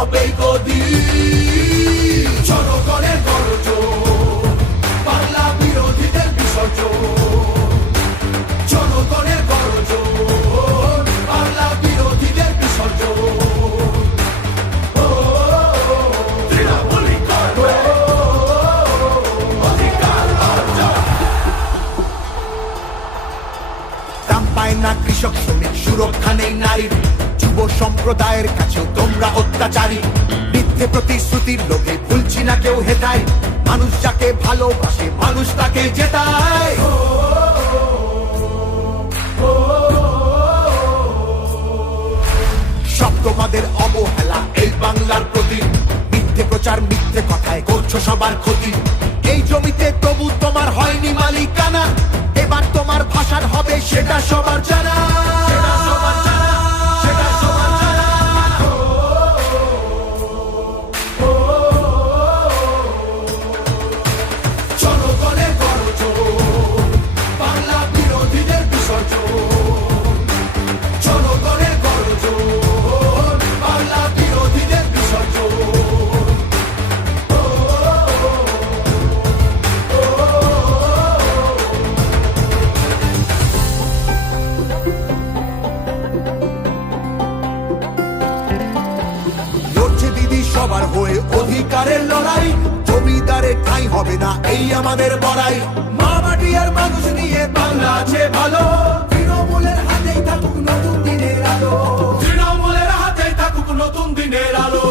হবে গদিন। জনগণের গর্জন, বাংলা বিরোধীদের বিসর্জন। জনগণের গর্জন, বাংলা বিরোধীদের বিসর্জন। তৃণমূলী করবে অধিকার অর্জন। দাম পায় না কৃষক শ্রমিক, সুরক্ষা নেই নারীর, যুব সম্প্রদায়ের কাছেও তোমরা অত্যাচারী। মিথ্যে প্রতিশ্রুতির লোভে ভুলছি না কেউ হেতায়, মানুষ যাকে ভালোবাসে মানুষ তাকে জেতায়। সব তোমাদের অবহেলা এই বাংলার প্রতি, মিথ্যে প্রচার মিথ্যে কথায় করছো সবার ক্ষতি। এই জমিতে তবু তোমার হয়নি মালিকানা, এবার তোমার ভাষার হবে সেটা সবার জানা। সেটা সবার জানা, সেটা সবার জানা। জনগণের গর্জন, বাংলা বিরোধীদের বিসর্জন। জনগণের গর্জন, বাংলা বিরোধীদের বিসর্জন। লড়ছে দিদি সবার হয়ে অধিকারের লড়াই, জমিদারের ঠাঁই হবে না এই আমাদের বড়াই। মা মাটি আর মানুষ নিয়ে বাংলা আছে ভালো, তৃণমূলের হাতেই থাকুক নতুন দিনের আলো। তৃণমূলের হাতেই থাকুক নতুন দিনের আলো।